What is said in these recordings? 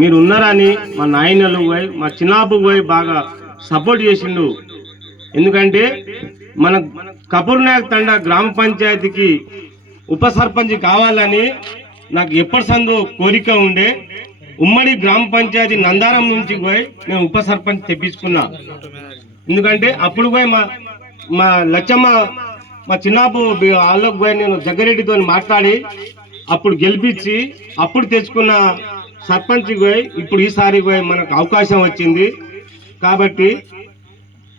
మీరు ఉన్నారని మా నాయనలు పోయి మా చిన్నాపు పోయి బాగా సపోర్ట్ చేసిండు. ఎందుకంటే మన కపూర్ నాయక్ తండా గ్రామ పంచాయతీకి ఉప సర్పంచ్ కావాలని నాకు ఎప్పటి సందో కోరిక ఉండే. ఉమ్మడి గ్రామ పంచాయతీ నందారం నుంచి పోయి నేను ఉప సర్పంచ్ తెప్పించుకున్నా. ఎందుకంటే అప్పుడు పోయి మా లచ్చమ్మ మా చిన్నాపు వాళ్ళకు పోయి నేను జగ్గారెడ్డితో మాట్లాడి అప్పుడు గెలిపించి అప్పుడు తెచ్చుకున్న సర్పంచ్ పోయి ఇప్పుడు ఈసారి పోయి మనకు అవకాశం వచ్చింది. కాబట్టి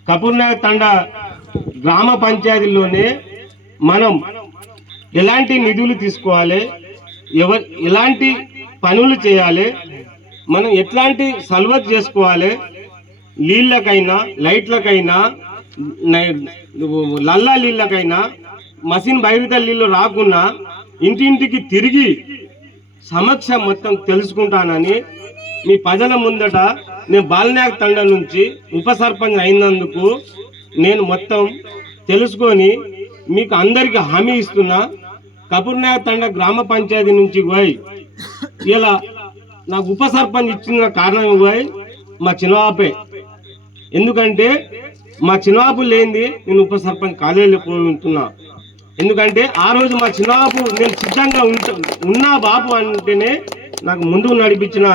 కపూర్ నాయక్ తండా గ్రామ పంచాయతీలోనే మనం ఎలాంటి నిధులు తీసుకోవాలి, ఎలాంటి పనులు చేయాలి, మనం ఎట్లాంటి సల్వత్ చేసుకోవాలి, నీళ్ళకైనా లైట్లకైనా లల్లా నీళ్ళకైనా మసిన్ బయట నీళ్ళు రాకున్నా ఇంటింటికి తిరిగి సమస్య మొత్తం తెలుసుకుంటానని మీ ప్రజల ముందట నేను బాలనాయక్ తండా నుంచి ఉప సర్పంచ్ అయినందుకు నేను మొత్తం తెలుసుకొని మీకు అందరికీ హామీ ఇస్తున్నా. కపూర్ నాయక్ తండా గ్రామ పంచాయతీ నుంచి పోయి ఇలా నాకు ఉప సర్పంచ్ ఇచ్చిన కారణం పోయి మా చిన్నవాపే. ఎందుకంటే మా చిన్నవాపు లేనిది నేను ఉప సర్పంచ్ కాలేకపోతున్నా. ఎందుకంటే ఆ రోజు మా చిన్నవాపు నేను సిద్ధంగా ఉన్నా బాపు అంటేనే నాకు ముందుకు నడిపించిన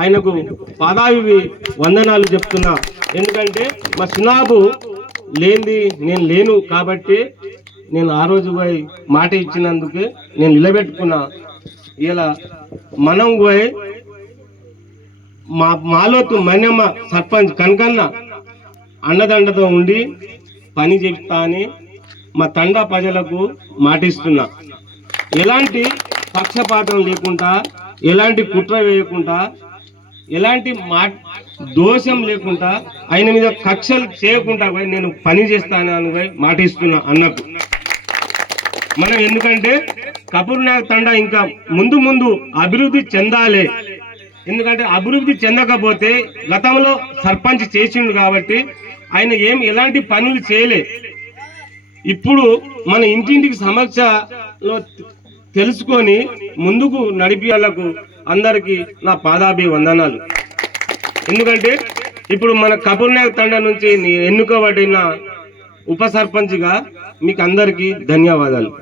ఆయనకు పాదావి వందనాలు చెప్తున్నా. ఎందుకంటే మా చిన్నబాబు లేనిది నేను లేను కాబట్టి నేను ఆ రోజు పోయి మాట ఇచ్చినందుకు నేను నిలబెట్టుకున్నా. ఇలా మనం పోయి మాలోతు మన్యమ్మ సర్పంచ్ కనకన్న అండదండతో ఉండి పని చేస్తా అని మా తండా ప్రజలకు మాటిస్తున్నా. ఎలాంటి పక్షపాతం లేకుండా, ఎలాంటి కుట్ర వేయకుండా, ఎలాంటి దోషం లేకుండా, ఆయన మీద కక్షలు చేయకుండా పోయి నేను పని చేస్తానని పోయి మాటిస్తున్నా అన్నకు. మనం ఎందుకంటే కపూర్ నాయక్ తండా ఇంకా ముందు అభివృద్ధి చెందాలి. ఎందుకంటే అభివృద్ధి చెందకపోతే గతంలో సర్పంచ్ చేసిండు కాబట్టి ఆయన ఎలాంటి పనులు చేయలే. ఇప్పుడు మన ఇంటింటికి సమస్యలో తెలుసుకొని ముందుకు నడిపియాలకు అందరికీ నా పాదాభి వందనాలు. ఎందుకంటే ఇప్పుడు మన కపూర్ నాయక్ తండా నుంచి ఎన్నుకోబడిన ఉప సర్పంచ్గా మీకు అందరికీ ధన్యవాదాలు.